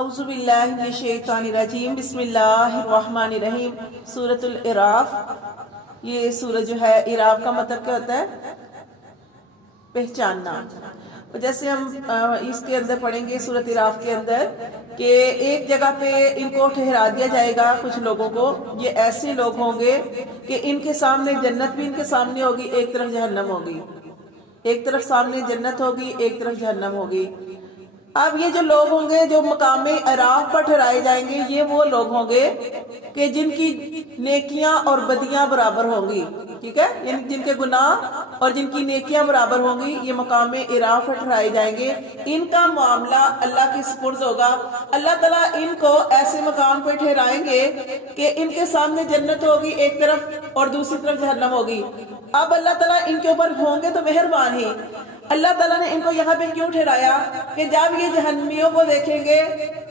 اعوذ باللہ من الشیطان الرجیم، بسم اللہ الرحمن الرحیم۔ سورۃ الاعراف، یہ سورہ جو ہے اعراف کا مطلب کیا ہوتا ہے؟ پہچاننا۔ جیسے ہم اس کے اندر پڑھیں گے سورۃ اعراف کے اندر کہ ایک جگہ پہ ان کو ٹھہرا دیا جائے گا کچھ لوگوں کو۔ یہ ایسے لوگ ہوں گے کہ ان کے سامنے جنت بھی ان کے سامنے ہوگی، ایک طرف جہنم ہوگی، ایک طرف سامنے جنت ہوگی، ایک طرف جہنم ہوگی۔ اب یہ جو لوگ ہوں گے جو مقام اعراف پر ٹھہرائے جائیں گے، یہ وہ لوگ ہوں گے کہ جن کی نیکیاں اور بدیاں برابر ہوں گی، ٹھیک ہے، یعنی جن کے گناہ اور جن کی نیکیاں برابر ہوں گی، یہ مقام اعراف پر ٹھہرائے جائیں گے۔ ان کا معاملہ اللہ کے سپرد ہوگا۔ اللہ تعالیٰ ان کو ایسے مقام پہ ٹھہرائیں گے کہ ان کے سامنے جنت ہوگی ایک طرف اور دوسری طرف جہنم ہوگی۔ اب اللہ تعالیٰ ان کے اوپر ہوں گے تو مہربان ہی۔ اللہ تعالیٰ نے ان کو یہاں پہ کیوں ٹھہرایا کہ جب یہ جہنمیوں کو دیکھیں گے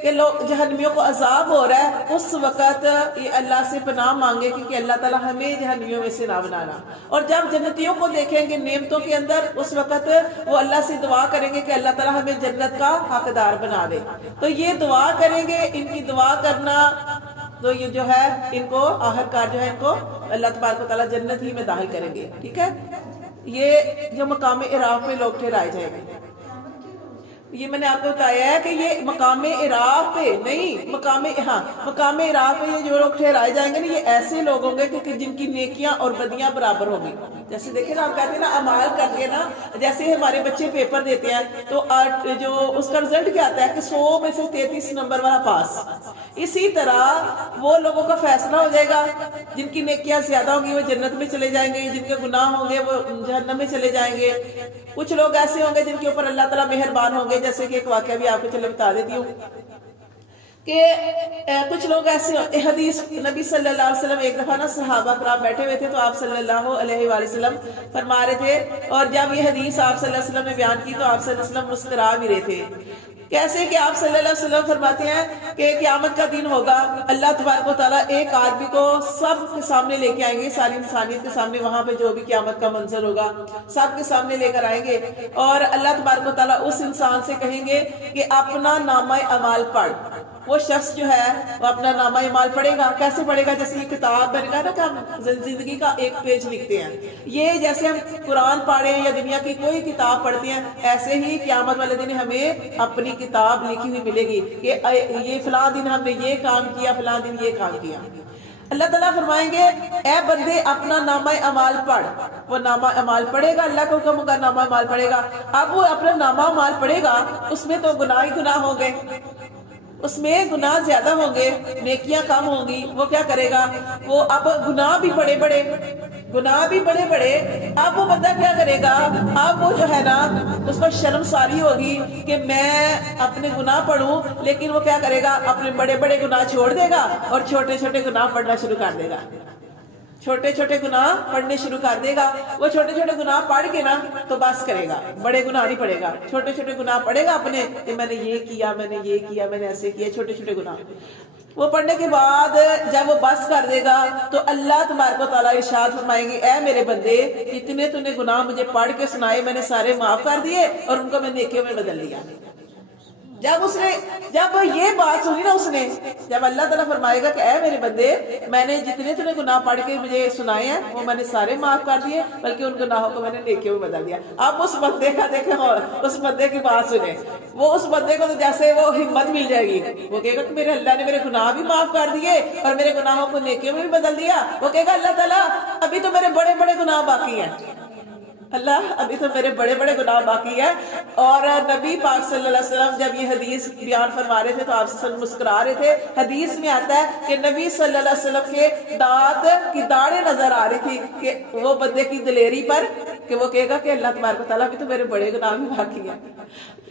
کہ لوگ جہنمیوں کو عذاب ہو رہا ہے، اس وقت یہ اللہ سے پناہ مانگے کہ اللہ تعالیٰ ہمیں جہنمیوں میں سے نہ بنانا۔ اور جب جنتیوں کو دیکھیں گے نعمتوں کے اندر، اس وقت وہ اللہ سے دعا کریں گے کہ اللہ تعالیٰ ہمیں جنت کا حقدار بنا دے۔ تو یہ دعا کریں گے، ان کی دعا کرنا تو یہ جو ہے ان کو آخرکار جو ہے ان کو اللہ تبارک و تعالیٰ جنت ہی میں داخل کریں گے، ٹھیک ہے۔ یہ جو مقام اعراف میں لوگ ٹھہرائے جائیں گے، یہ میں نے آپ کو بتایا ہے کہ یہ مقام اعراف پہ نہیں، مقام اعراف پہ یہ جو لوگ ٹھہرائے جائیں گے نا، یہ ایسے لوگ ہوں گے کہ جن کی نیکیاں اور بدیاں برابر ہوں گی۔ جیسے دیکھیں نا، آپ کہتے ہیں نا اعمال کرتے ہیں نا، جیسے ہمارے بچے پیپر دیتے ہیں تو جو اس کا رزلٹ کیا آتا ہے کہ 100 میں سے 33 نمبر والا پاس۔ اسی طرح وہ لوگوں کا فیصلہ ہو جائے گا، جن کی نیکیاں زیادہ ہوں گی وہ جنت میں چلے جائیں گے، جن کے گناہ ہوں گے وہ جہنم میں چلے جائیں گے۔ کچھ لوگ ایسے ہوں گے جن کے اوپر اللہ تعالیٰ مہربان ہوں گے، جیسے کہ ایک واقعہ بھی آپ کو چلے بتا دیتی ہوں کہ کچھ لوگ ایسے حدیث نبی صلی اللہ علیہ وسلم ایک دفعہ نا صحابہ کرام بیٹھے ہوئے تھے تو آپ صلی اللہ علیہ وآلہ وسلم فرما رہے تھے، اور جب یہ حدیث آپ صلی اللہ علیہ وسلم نے بیان کی تو آپ صلی اللہ علیہ وسلم مسکرا بھی رہے تھے۔ کیسے کہ آپ صلی اللہ علیہ وسلم فرماتے ہیں کہ قیامت کا دن ہوگا، اللہ تبارک و تعالیٰ ایک آدمی کو سب کے سامنے لے کے آئیں گے، ساری انسانیت کے سامنے، وہاں پہ جو بھی قیامت کا منظر ہوگا سب کے سامنے لے کر آئیں گے، اور اللہ تبارک و تعالیٰ اس انسان سے کہیں گے کہ اپنا نامہ اعمال پڑھ۔ وہ شخص جو ہے وہ اپنا نامہ اعمال پڑھے گا۔ کیسے پڑھے گا؟ جیسے یہ کتاب بنے گا نا کہ ہم زندگی کا ایک پیج لکھتے ہیں، یہ جیسے ہم قرآن پڑھیں یا دنیا کی کوئی کتاب پڑھتے ہیں، ایسے ہی قیامت والے دن ہمیں اپنی کتاب لکھی ہوئی ملے گی کہ یہ فلاں دن ہم نے یہ کام کیا، فلاں دن یہ کام کیا۔ اللہ تعالیٰ فرمائیں گے اے بندے اپنا نامہ اعمال پڑھ۔ وہ نامہ اعمال پڑھے گا، اللہ کا حکم ہوگا، نامہ اعمال پڑھے گا۔ اب وہ اپنا نامہ اعمال پڑھے گا، اس میں تو گناہ ہی گناہ ہوں گے، اس میں گناہ زیادہ ہوں گے، نیکیاں کم ہوں گی۔ وہ کیا کرے گا؟ وہ اب گناہ بھی بڑے بڑے، اب وہ بندہ کیا کرے گا؟ اب وہ جو ہے نا اس کو شرمساری ہوگی کہ میں اپنے گناہ پڑھوں، لیکن وہ کیا کرے گا؟ اپنے بڑے بڑے گناہ چھوڑ دے گا اور چھوٹے چھوٹے گناہ پڑھنا شروع کر دے گا، چھوٹے چھوٹے گناہ پڑھنے شروع کر دے گا۔ وہ چھوٹے چھوٹے گناہ پڑھ کے نا تو بس کرے گا، بڑے گناہ نہیں پڑھے گا، چھوٹے چھوٹے گناہ پڑھے گا اپنے کہ میں نے یہ کیا، میں نے یہ کیا، میں نے ایسے کیا، چھوٹے چھوٹے گناہ۔ وہ پڑھنے کے بعد جب وہ بس کر دے گا تو اللہ تبارک و تعالیٰ ارشاد فرمائیں گے اے میرے بندے، جتنے تو نے گناہ مجھے پڑھ کے سنائے میں نے سارے معاف کر دیے اور ان کو میں نیکیوں میں بدل دیا۔ جب یہ بات سنی نا، اس نے جب اللہ تعالیٰ فرمائے گا کہ اے میرے بندے، میں نے جتنے تو نے گناہ پڑھ کے مجھے سنائے ہیں وہ میں نے سارے معاف کر دیے، بلکہ ان گناہوں کو میں نے نیکیوں میں بدل دیا۔ اب اس بندے کا دیکھیں، اس بندے کی بات سنیں، وہ اس بندے کو تو جیسے وہ ہمت مل جائے گی، وہ کہے گا کہ میرے اللہ نے میرے گناہ بھی معاف کر دیے اور میرے گناہوں کو نیکیوں میں بھی بدل دیا۔ وہ کہے گا اللہ تعالیٰ ابھی تو میرے بڑے بڑے گناہ باقی ہیں، اللہ ابھی تو میرے بڑے بڑے گناہ باقی ہیں۔ اور نبی پاک صلی اللہ علیہ وسلم جب یہ حدیث بیان فرما رہے تھے تو آپ صلی اللہ علیہ وسلم مسکرا رہے تھے۔ حدیث میں آتا ہے کہ نبی صلی اللہ علیہ وسلم کے دانت کی داڑیں نظر آ رہی تھی کہ وہ بندے کی دلیری پر کہ وہ کہے گا کہ اللہ تبارک و تعالیٰ ابھی تو میرے بڑے گناہ بھی باقی ہیں۔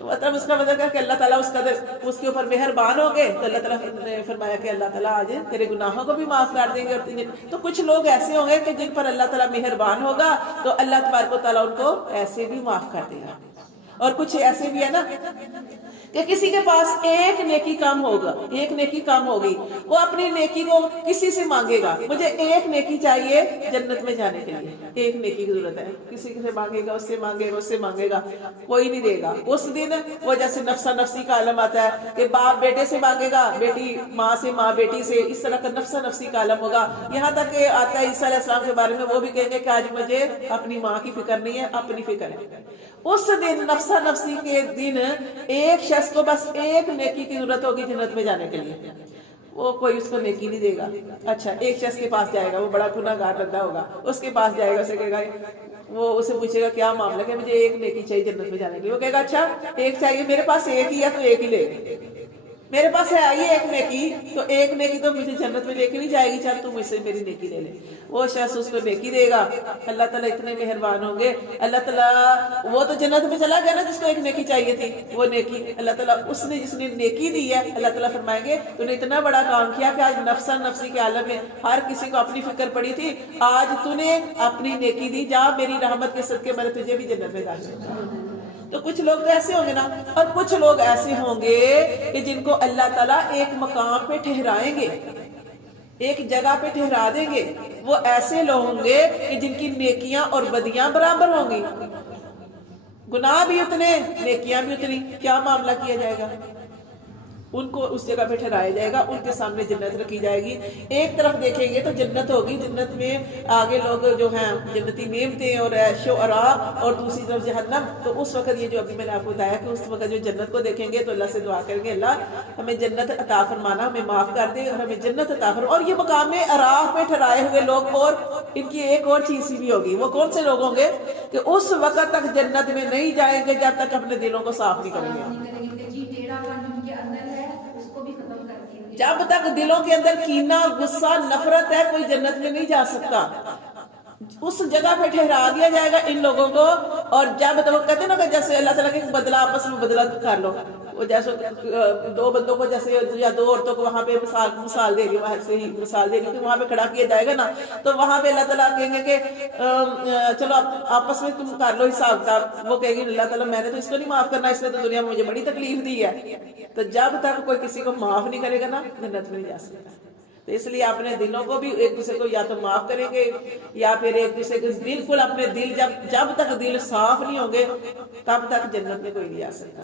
مطلب اس کا مطلب ہے کہ اللہ تعالیٰ اس کے اوپر مہربان ہو گئے، تو اللہ تعالیٰ نے فرمایا کہ اللہ تعالیٰ آج تیرے گناہوں کو بھی معاف کر دیں گے۔ اور تو کچھ لوگ ایسے ہوں گے کہ جن پر اللہ تعالیٰ مہربان ہوگا تو اللہ تبارک و تعالیٰ ان کو ایسے بھی معاف کر دے گا۔ اور کچھ ایسے بھی ہے نا کہ کسی کے پاس ایک نیکی کم ہوگا، ایک نیکی کم ہوگی، وہ اپنی نیکی کو کسی سے مانگے گا، مجھے ایک نیکی چاہیے جنت میں جانے کے لیے، ایک نیکی کی ضرورت ہے، کسی سے مانگے گا، اس سے مانگے گا، اس سے مانگے گا، کوئی نہیں دے گا۔ اس دن وہ جیسے نفسا نفسی کا عالم آتا ہے کہ باپ بیٹے سے مانگے گا، بیٹی ماں سے، ماں بیٹی سے، اس طرح کا نفسا نفسی کا عالم ہوگا۔ یہاں تک کہ آتا ہے عیسیٰ علیہ السلام کے بارے میں، وہ بھی کہیں گے کہ آج مجھے اپنی ماں کی فکر نہیں ہے، اپنی فکر ہے۔ اس دن نفسا نفسی کے دن ایک شخص کو بس ایک نیکی کی ضرورت ہوگی جنت میں جانے کے لیے، وہ کوئی اس کو نیکی نہیں دے گا۔ اچھا، ایک شخص کے پاس جائے گا، وہ بڑا گناہگار بندہ ہوگا، اس کے پاس جائے گا، اسے کہے گا، وہ اسے پوچھے گا کیا معاملہ ہے، مجھے ایک نیکی چاہیے جنت میں جانے کے لیے۔ وہ کہے گا اچھا ایک چاہیے، میرے پاس ایک ہی ہے تو ایک ہی لے، میرے پاس ہے آئیے ایک نیکی، تو ایک نیکی تو مجھے جنت میں لے کے نہیں جائے گی، چل تو مجھ سے میری نیکی لے لے۔ وہ شخص اس کو نیکی دے گا۔ اللہ تعالیٰ اتنے مہربان ہوں گے، اللہ تعالیٰ وہ تو جنت میں چلا گیا نا جس کو ایک نیکی چاہیے تھی، وہ نیکی اللہ تعالیٰ اس نے جس نے نیکی دی ہے، اللہ تعالیٰ فرمائیں گے تو نے اتنا بڑا کام کیا کہ آج نفسا نفسی کے عالم میں ہر کسی کو اپنی فکر پڑی تھی، آج تو نے اپنی نیکی دی، جا میری رحمت کے صدقے میں نے تجھے بھی جنت میں ڈالا۔ تو کچھ لوگ تو ایسے ہوں گے نا، اور کچھ لوگ ایسے ہوں گے کہ جن کو اللہ تعالیٰ ایک مقام پہ ٹھہرائیں گے، ایک جگہ پہ ٹھہرا دیں گے۔ وہ ایسے لوگ ہوں گے کہ جن کی نیکیاں اور بدیاں برابر ہوں گی، گناہ بھی اتنے، نیکیاں بھی اتنی۔ کیا معاملہ کیا جائے گا؟ ان کو اس جگہ پہ ٹھہرایا جائے گا، ان کے سامنے جنت رکھی جائے گی۔ ایک طرف دیکھیں گے تو جنت ہوگی، جنت میں آگے لوگ جو ہیں جنتی نعمتیں اور عیش و آرام، اور دوسری طرف جہنم۔ تو اس وقت یہ جو ابھی میں نے آپ کو بتایا کہ اس وقت جو جنت کو دیکھیں گے تو اللہ سے دعا کریں گے، اللہ ہمیں جنت عطا فرمانا، ہمیں معاف کر دے اور ہمیں جنت عطا فرما۔ اور یہ مقام آراف پہ ٹھہرائے ہوئے لوگ، اور ان کی ایک اور چیز بھی ہوگی، وہ کون سے لوگ ہوں گے کہ اس وقت تک جنت میں نہیں جائیں گے جب تک اپنے دلوں کو صاف نہیں کریں گے۔ جب تک دلوں کے اندر کینہ، غصہ، نفرت ہے، کوئی جنت میں نہیں جا سکتا۔ اس جگہ پہ ٹھہرا دیا جائے گا ان لوگوں کو۔ اور جب تک وہ کہتے ہیں نا کہ جیسے اللہ تعالیٰ کے بدلہ آپس میں بدلہ کر لو، وہ جیسے دو بندوں کو جیسے یا دو عورتوں کو وہاں پہ مثال دے رہی ہے، وہاں سے ہی مثال دے رہی ہے کہ وہاں پہ کھڑا کیا جائے گا نا، تو وہاں پہ اللہ تعالیٰ کہیں گے کہ چلو آپس میں تم کر لو حساب کتاب۔ وہ کہیں گے اللہ تعالیٰ میں نے تو اس کو نہیں معاف کرنا، اس نے تو دنیا میں مجھے بڑی تکلیف دی ہے۔ تو جب تک کوئی کسی کو معاف نہیں کرے گا نا، جنت میں نہیں جا سکتا۔ تو اس لیے اپنے دلوں کو بھی ایک دوسرے کو یا تو معاف کریں گے، یا پھر ایک دوسرے کو بالکل اپنے دل جب تک دل صاف نہیں ہوں گے تب تک جنت میں کوئی نہیں جا سکتا۔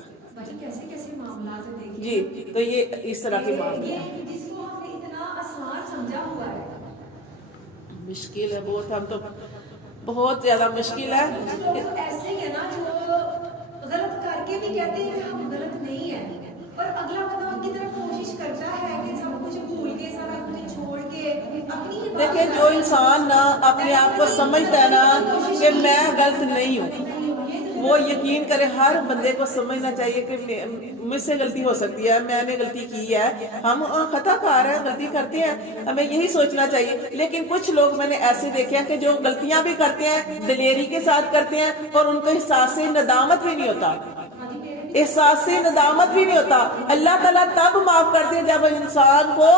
کیسے معاملات ہیں جی، تو یہ اس طرح کے معاملے ہیں، جس کو آپ نے اتنا آسان سمجھا ہوا ہے، مشکل ہے بہت، ہم تو بہت زیادہ مشکل ہے۔ ایسے ہی ہے نا جو غلط کر کے بھی کہتے ہیں کہ ہم غلط نہیں ہیں، اور اگلا بندہ ان کی طرف کوشش کرتا ہے کہ سب کچھ بھول کے، سب کچھ چھوڑ کے اپنی۔ دیکھیں جو انسان نا اپنے آپ کو سمجھتا ہے نا کہ میں غلط نہیں ہوں، وہ یقین کرے، ہر بندے کو سمجھنا چاہیے کہ مجھ سے غلطی ہو سکتی ہے، میں نے غلطی کی ہے، ہم خطا کار ہیں، غلطی کرتے ہیں، ہمیں یہی سوچنا چاہیے۔ لیکن کچھ لوگ میں نے ایسے دیکھے ہیں کہ جو غلطیاں بھی کرتے ہیں، دلیری کے ساتھ کرتے ہیں، اور ان کو احساس ندامت بھی نہیں ہوتا، احساس ندامت بھی نہیں ہوتا۔ اللہ تعالیٰ تب معاف کرتے ہیں جب انسان کو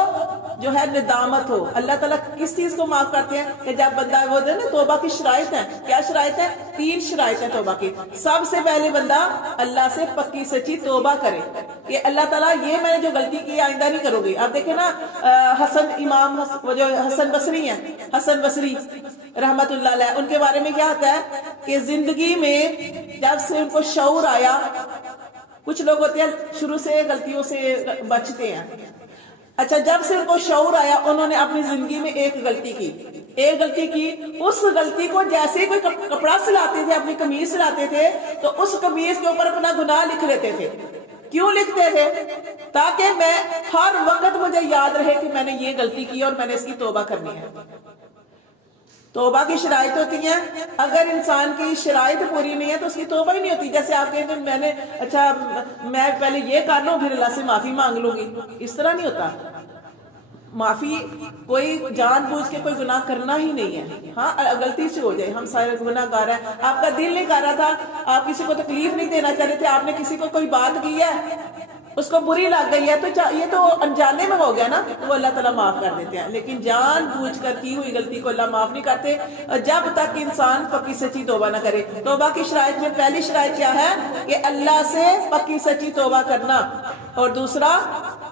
جو ہے ندامت ہو۔ اللہ تعالیٰ کس چیز کو معاف کرتے ہیں کہ جب بندہ وہ دے نا، توبہ کی شرائط ہیں، کیا شرائط ہیں؟ 3 شرائط ہیں توبہ کی۔ سب سے پہلے بندہ اللہ سے پکی سچی توبہ کرے کہ اللہ تعالیٰ یہ میں نے جو غلطی کی آئندہ نہیں کروں گی۔ آپ دیکھیں نا امام وہ جو حسن بصری ہیں، حسن بصری رحمت اللہ علیہ، ان کے بارے میں کیا ہوتا ہے کہ زندگی میں جب سے ان کو شعور آیا، کچھ لوگ ہوتے ہیں شروع سے غلطیوں سے بچتے ہیں، اچھا جب سے ان کو شعور آیا انہوں نے اپنی زندگی میں ایک غلطی کی، اس غلطی کو جیسے ہی کوئی کپڑا سلاتے تھے، اپنی قمیض سلاتے تھے، تو اس قمیض کے اوپر اپنا گناہ لکھ لیتے تھے۔ کیوں لکھتے تھے؟ تاکہ میں ہر وقت مجھے یاد رہے کہ میں نے یہ غلطی کی اور میں نے اس کی توبہ کرنی ہے۔ توبہ کی شرائط ہوتی ہیں، اگر انسان کی شرائط پوری نہیں ہے تو اس کی توبہ ہی نہیں ہوتی۔ جیسے آپ کہیں کہ میں نے میں پہلے یہ کر لوں پھر اللہ سے معافی مانگ لوں گی، اس طرح نہیں ہوتا۔ معافی کوئی جان بوجھ کے کوئی گناہ کرنا ہی نہیں ہے، ہاں غلطی سے ہو جائے، ہم سارے گناہ گار ہیں، آپ کا دل نہیں کر رہا تھا، آپ کسی کو تکلیف نہیں دینا چاہ رہے تھے، آپ نے کسی کو کوئی بات کی ہے، اس کو بری لگ گئی ہے تو یہ تو انجانے میں ہو گیا نا، تو وہ اللہ تعالیٰ معاف کر دیتے ہیں. لیکن جان بوجھ کر کی ہوئی غلطی کو اللہ معاف نہیں کرتے جب تک انسان پکی سچی توبہ نہ کرے. توبہ کی شرائط میں پہلی شرائط کیا ہے کہ اللہ سے پکی سچی توبہ کرنا، اور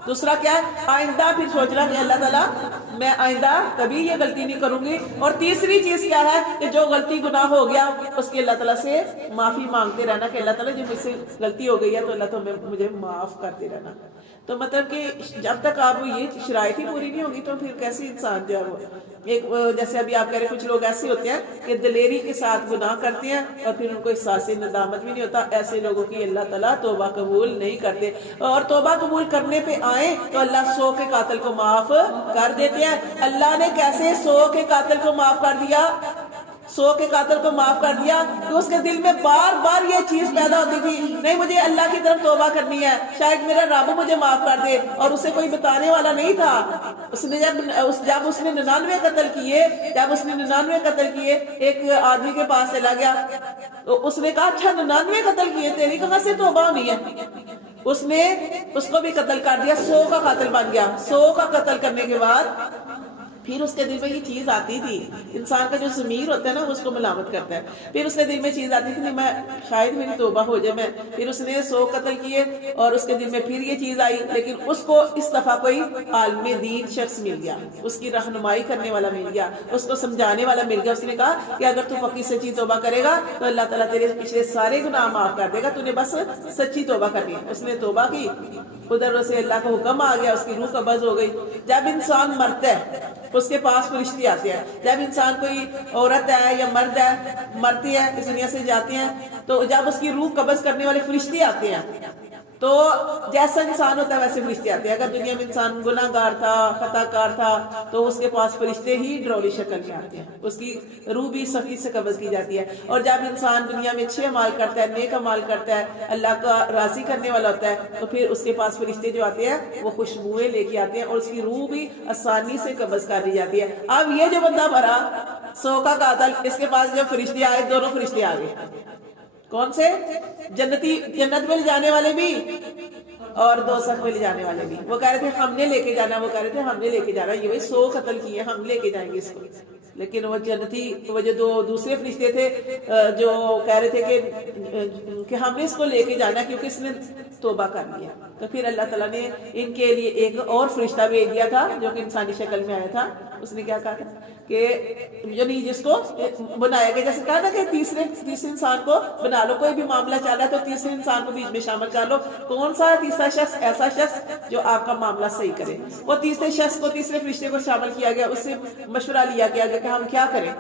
دوسرا کیا ہے، آئندہ پھر سوچنا کہ اللہ تعالیٰ میں آئندہ کبھی یہ غلطی نہیں کروں گی. اور تیسری چیز کیا ہے کہ جو غلطی گناہ ہو گیا اس کی اللہ تعالیٰ سے معافی مانگتے رہنا کہ اللہ تعالیٰ جو مجھ سے غلطی ہو گئی ہے تو اللہ تعالیٰ مجھے معاف کرتے رہنا. تو مطلب کہ جب تک آپ یہ شرائط ہی پوری نہیں ہوگی تو پھر کیسے انسان جو ہے وہ ایک جیسے ابھی آپ کہہ رہے کچھ لوگ ایسے ہوتے ہیں کہ دلیری کے ساتھ گناہ کرتے ہیں اور پھر ان کو احساس ندامت بھی نہیں ہوتا. ایسے لوگوں کی اللہ تعالیٰ توبہ قبول نہیں کرتے، اور توبہ قبول کرنے پہ آئیں تو اللہ 100 کے قاتل کو معاف کر دیتے ہیں. اللہ نے کیسے 100 کے قاتل کو معاف کر دیا؟ 100 کے قاتل کو معاف کر دیا کہ اس کے دل میں بار بار یہ چیز پیدا ہوتی تھی، نہیں مجھے اللہ کی طرف توبہ کرنی ہے، شاید میرا رب مجھے معاف کر دے. اور اسے کوئی بتانے والا نہیں تھا. اس نے جب اس نے 99 قتل کیے ایک آدمی کے پاس چلا گیا تو اس نے کہا اچھا 99 قتل کیے، تیری کہاں سے توبہ ہونی ہے؟ اس نے اس کو بھی قتل کر دیا، 100 کا قاتل بن گیا. 100 کا قتل کرنے کے بعد پھر اس کے دل میں یہ چیز آتی تھی، انسان کا جو ضمیر ہوتا ہے نا اس کو ملامت کرتا ہے. پھر اس کے دل میں چیز آتی تھی نہیں میں شاید میری توبہ ہو جائے. پھر اس نے 100 قتل کیے اور اس کے دل میں پھر یہ چیز آئی، لیکن اس کو اس دفعہ کوئی عالم دین شخص مل گیا، اس کی رہنمائی کرنے والا مل گیا، اس کو سمجھانے والا مل گیا. اس نے کہا کہ اگر تو پکی سچی توبہ کرے گا تو اللہ تعالیٰ تیرے پچھلے سارے گناہ معاف کر دے گا، تو نے بس سچی توبہ کرنی ہے. اس نے توبہ کی، ادھر سے اللہ کا حکم آ گیا، اس کی روح قبض ہو گئی. جب انسان مرتا ہے اس کے پاس فرشتے آتے ہیں. جب انسان کوئی عورت ہے یا مرد ہے مرتی ہے اس دنیا سے جاتے ہیں تو جب اس کی روح قبض کرنے والے فرشتے آتے ہیں تو جیسا انسان ہوتا ہے ویسے فرشتے آتے ہیں. اگر دنیا میں انسان گناہ گار تھا، خطا کار تھا تو اس کے پاس فرشتے ہی ڈرولی شکل میں آتے ہیں، اس کی روح بھی سختی سے قبض کی جاتی ہے. اور جب انسان دنیا میں اچھے عمال کرتا ہے، نیک عمال کرتا ہے، اللہ کا راضی کرنے والا ہوتا ہے تو پھر اس کے پاس فرشتے جو آتے ہیں وہ خوشبوئیں لے کے آتے ہیں اور اس کی روح بھی آسانی سے قبض کر دی جاتی ہے. اب یہ جو بندہ مرا 100 کا قاتل، اس کے پاس جب فرشتے آئے دونوں فرشتے آ گئے. کون سے؟ جنت میں لے جانے والے بھی اور دوزخ میں لے جانے والے بھی. وہ کہہ رہے تھے ہم نے لے کے جانا، وہ کہہ رہے تھے ہم نے لے کے جانا، یہ 100 قتل کیے ہم لے کے جائیں گے اس کو. لیکن وہ جنتی وہ جو دو دوسرے فرشتے تھے جو کہہ رہے تھے کہ ہم نے اس کو لے کے جانا کیونکہ اس نے توبہ کر لیا. تو پھر اللہ تعالیٰ نے ان کے لیے ایک اور فرشتہ بھیج دیا تھا جو کہ انسانی شکل میں آیا تھا. اس نے کیا کہا تھا کہ یعنی جس کو بنایا گیا، جیسے کہا تھا کہ تیسرے انسان کو بنا لو، کوئی بھی معاملہ چلا تو تیسرے انسان کو بیچ میں شامل کر لو. کون سا تیسرا شخص؟ ایسا شخص جو آپ کا معاملہ صحیح کرے. وہ تیسرے شخص کو، تیسرے فرشتے کو شامل کیا گیا. اس سے مشورہ لیا گیا کہ ہم کیا کریں،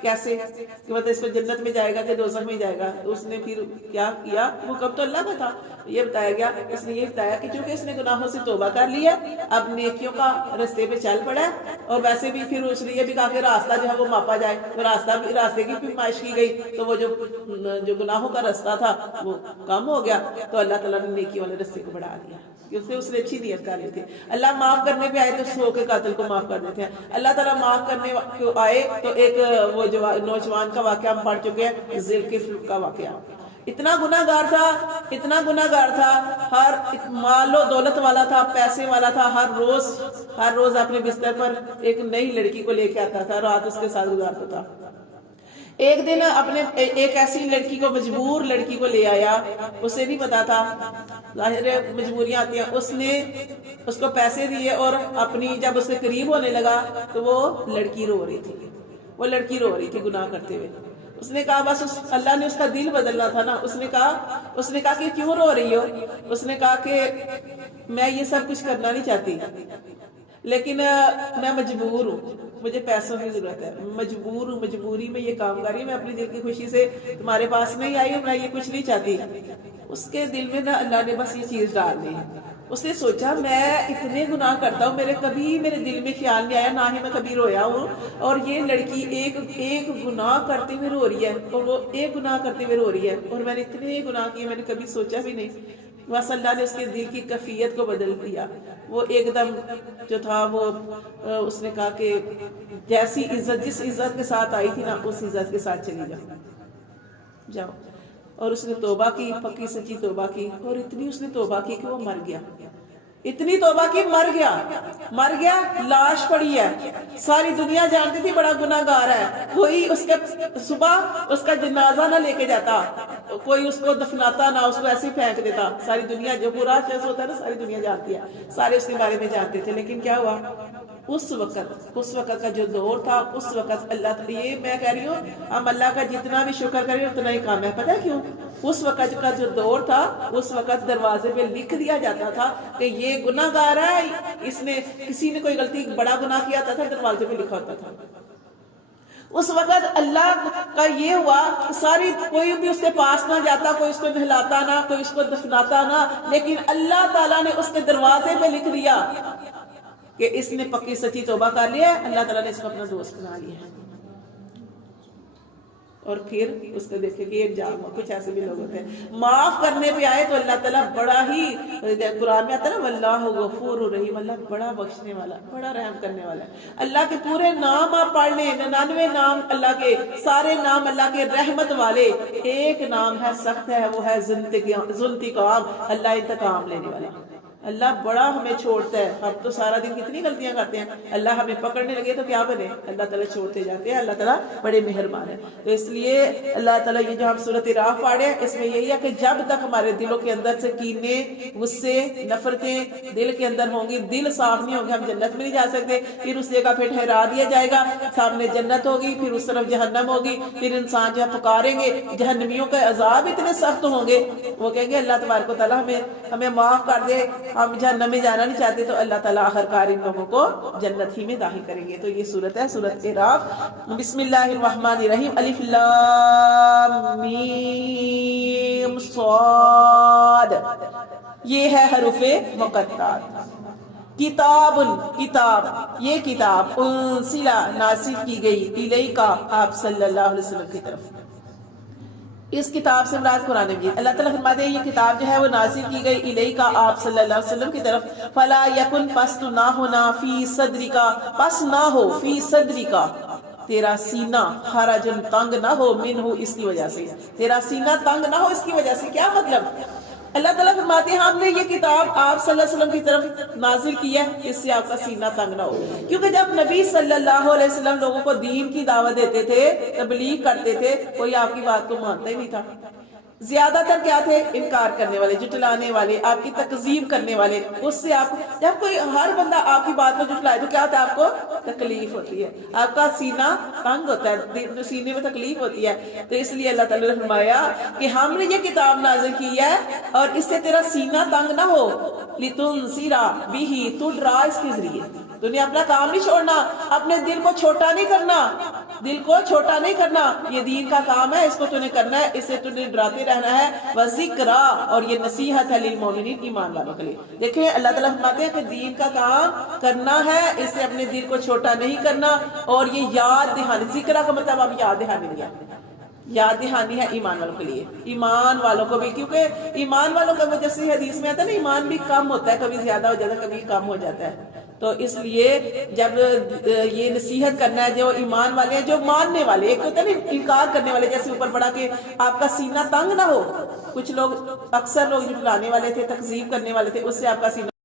کیسے کہ مطلب اس کو جنت میں جائے گا کہ دوزخ میں جائے گا. اس نے پھر کیا کیا؟ حکم تو اللہ کا تھا. یہ بتایا گیا، اس نے یہ بتایا کہ چونکہ اس نے گناہوں سے توبہ کر لی ہے اب نیکیوں کا راستے پہ چل پڑا ہے. اور ویسے بھی پھر اس نے یہ بھی کہا کہ راستہ جو ہے وہ ماپا جائے، تو راستے کی پیمائش کی گئی تو وہ جو گناہوں کا راستہ تھا وہ کم ہو گیا. تو اللہ تعالیٰ نے نیکی والے راستے کو بڑھا دیا کیونکہ اس نے اچھی نیت کر لی تھی. اللہ معاف کرنے پہ آئے تو 100 کے قاتل کو معاف کر دیتے ہیں. اللہ تعالیٰ معاف کرنے کو آئے تو ایک وہ نوجوان کا واقعہ ہم پڑھ چکے ہیں، ذوالکفل کا واقعہ. اتنا گناہگار تھا، ہر مال و دولت والا تھا، پیسے والا تھا. ہر روز اپنے بستر پر ایک نئی لڑکی کو لے کے آتا تھا، رات اس کے ساتھ گزارتا تھا. ایک دن اپنے ایک ایسی لڑکی کو، مجبور لڑکی کو لے آیا. اسے نہیں پتا تھا، ظاہر مجبوریاں آتی ہیں. اس نے اس کو پیسے دیے اور اپنی جب اس کے قریب ہونے لگا تو وہ لڑکی رو رہی تھی گناہ کرتے ہوئے. اس نے کہا بس اللہ نے اس کا دل بدلنا تھا نا. اس نے کہا کہ کیوں رو رہی ہو؟ اس نے کہا کہ میں یہ سب کچھ کرنا نہیں چاہتی لیکن میں مجبور ہوں، مجھے پیسوں کی ضرورت ہے، مجبور ہوں، مجبوری میں یہ کام کر رہی ہوں. میں اپنی دل کی خوشی سے تمہارے پاس نہیں آئی ہوں، میں یہ کچھ نہیں چاہتی. اس کے دل میں نا اللہ نے بس یہ چیز ڈال دی. اس نے سوچا میں اتنے گناہ کرتا ہوں، کبھی میرے دل میں خیال نہیں آیا، نہ ہی میں کبھی رویا ہوں. اور یہ لڑکی ایک گناہ کرتے ہوئے رو رہی ہے اور وہ ایک گناہ کرتے ہوئے رو رہی ہے اور میں نے اتنے گناہ کیے میں نے کبھی سوچا بھی نہیں. بس اللہ نے اس کے دل کی کیفیت کو بدل دیا. وہ ایک دم جو تھا وہ اس نے کہا کہ جیسی عزت جس عزت کے ساتھ آئی تھی نا اس عزت کے ساتھ چلی جاؤ. اور اس نے توبہ کی، پکی سچی توبہ کی، اور اتنی اس نے توبہ کی کہ وہ مر گیا، اتنی توبہ کی مر گیا، لاش پڑی ہے، ساری دنیا جانتی تھی بڑا گناہ گار ہے، کوئی اس کے صبح اس کا جنازہ نہ لے کے جاتا، کوئی اس کو دفناتا نہ، اس کو ایسے ہی پھینک دیتا، ساری دنیا جو برا شخص ہوتا ہے نا ساری دنیا جانتی ہے، سارے اس کے بارے میں جانتے تھے، لیکن کیا ہوا اس وقت کا جو دور تھا، اس وقت اللہ، یہ میں کہہ رہی ہوں ہم اللہ کا جتنا بھی شکر کریں اتنا ہی کام ہے، پتہ ہے کیوں؟ اس وقت کا جو دور تھا، اس وقت دروازے پہ لکھ دیا جاتا تھا کہ یہ گناہ گار ہے، اس نے کسی نے کوئی غلطی بڑا گناہ کیا تھا، دروازے پہ لکھا ہوتا تھا۔ اس وقت اللہ کا یہ ہوا ساری، کوئی بھی اس کے پاس نہ جاتا، کوئی اس کو نہلاتا نہ، کوئی اس کو دفناتا نہ، لیکن اللہ تعالیٰ نے اس کے دروازے پہ لکھ دیا کہ اس نے پکی سچی توبہ کر لیا ہے، اللہ تعالیٰ نے اس کو اپنا دوست بنا لیا ہے۔ اور پھر اس کو دیکھے کہ یہ انجام ہو، کچھ ایسے بھی لوگ ہوتے ہیں معاف کرنے پہ آئے تو اللہ تعالیٰ بڑا ہی، قرآن میں آتا ہے نا واللہ غفور الرحیم، اللہ بڑا بخشنے والا، بڑا رحم کرنے والا ہے۔ اللہ کے پورے نام آپ پڑھ لیں، 99 نام اللہ کے، سارے نام اللہ کے رحمت والے، ایک نام ہے سخت ہے، وہ ہے ذوالانتقام، اللہ انتقام لینے والا۔ اللہ بڑا ہمیں چھوڑتا ہے، ہم تو سارا دن کتنی غلطیاں کرتے ہیں، اللہ ہمیں پکڑنے لگے تو کیا بنے، اللہ تعالیٰ چھوڑتے جاتے ہیں، اللہ تعالیٰ بڑے مہربان ہیں۔ تو اس لیے اللہ تعالیٰ یہ جو ہم سورۃ اعراف پڑھے اس میں یہی ہے کہ جب تک ہمارے دلوں کے اندر سے کینے، غصے، نفرتیں دل کے اندر ہوں گی، دل صاف نہیں ہوں گے، ہم جنت میں نہیں جا سکتے۔ پھر اس جگہ پہ ٹھہرا دیا جائے گا، سامنے جنت ہوگی، پھر اس طرف جہنم ہوگی، پھر انسان جو ہے پکاریں گے، جہنمیوں کے عذاب اتنے سخت ہوں گے، وہ کہیں گے اللہ تبارک و تعالیٰ ہمیں معاف کر دے، ہم جہنم میں جانا نہیں چاہتے، تو اللہ تعالیٰ آخرکار ان لوگوں کو جنت ہی میں داخل کریں گے۔ تو یہ سورت ہے سورۃ اعراف۔ بسم اللہ الرحمن الرحیم، الف لام میم صاد، یہ ہے حروف مقطعات۔ کتاب، یہ کتاب انزلہ نازل کی گئی، الیکا آپ صلی اللہ علیہ وسلم کی طرف۔ اس کتاب سے مراد قرآن مجید، اللہ تعالیٰ فرماتے ہیں یہ کتاب جو ہے وہ نازل کی گئی الیکا آپ صلی اللہ علیہ وسلم کی طرف، فلا یکن، پس تو نہ ہونا، فی صدرکا، پس نہ ہو، فی صدرکا، تیرا سینہ، حرجن، تنگ نہ ہو، منہ، اس کی وجہ سے، تیرا سینہ تنگ نہ ہو اس کی وجہ سے۔ کیا مطلب؟ اللہ تعالیٰ فرماتے ہیں ہم نے یہ کتاب آپ صلی اللہ علیہ وسلم کی طرف نازل کی ہے اس سے آپ کا سینہ تنگ نہ ہو، کیونکہ جب نبی صلی اللہ علیہ وسلم لوگوں کو دین کی دعوت دیتے تھے، تبلیغ کرتے تھے، کوئی آپ کی بات کو مانتا ہی نہیں تھا۔ زیادہ تر کیا تھے؟ انکار کرنے والے، جھٹلانے والے، آپ کی تکذیب کرنے والے۔ اس سے آپ کو، جب کوئی ہر بندہ آپ کی بات کو جھٹلائے تو کیا ہوتا ہے؟ آپ کو تکلیف ہوتی ہے، آپ کا سینہ تنگ ہوتا ہے، سینے میں تکلیف ہوتی ہے۔ تو اس لیے اللہ تعالیٰ نے فرمایا کہ ہم نے یہ کتاب نازل کی ہے اور اس سے تیرا سینہ تنگ نہ ہو، لِتُنذِرَ بِهِ، تو ڈرا اس کے ذریعے، تو نے اپنا کام نہیں چھوڑنا، اپنے دل کو چھوٹا نہیں کرنا، دل کو چھوٹا نہیں کرنا، یہ دین کا کام ہے، اس کو تو نے کرنا ہے، اس سے تو نے ڈراتے رہنا ہے، وَذِكْرَى، اور یہ نصیحت ہے لِلْمُؤْمِنِينَ، ایمان والوں کے لیے۔ دیکھیں اللہ تعالیٰ فرماتے ہیں کہ دین کا کام کرنا ہے، اس سے اپنے دل کو چھوٹا نہیں کرنا، اور یہ یاد دہانی، ذکرہ کا مطلب اب یاد دہانی دیا، یاد دہانی ہے ایمان والوں کے لیے، ایمان والوں کو بھی، کیونکہ ایمان والوں کا وہ جیسے حدیث میں آتا ہے نا، ایمان بھی کم ہوتا ہے، کبھی زیادہ ہو جاتا ہے، کبھی کم ہو جاتا ہے۔ تو اس لیے جب یہ نصیحت کرنا ہے جو ایمان والے ہیں، جو ماننے والے، ایک ہوتا ہے نا انکار کرنے والے، جیسے اوپر پڑھا کہ آپ کا سینہ تنگ نہ ہو، کچھ لوگ، اکثر لوگ جھٹلانے والے تھے، تکذیب کرنے والے تھے، اس سے آپ کا سینہ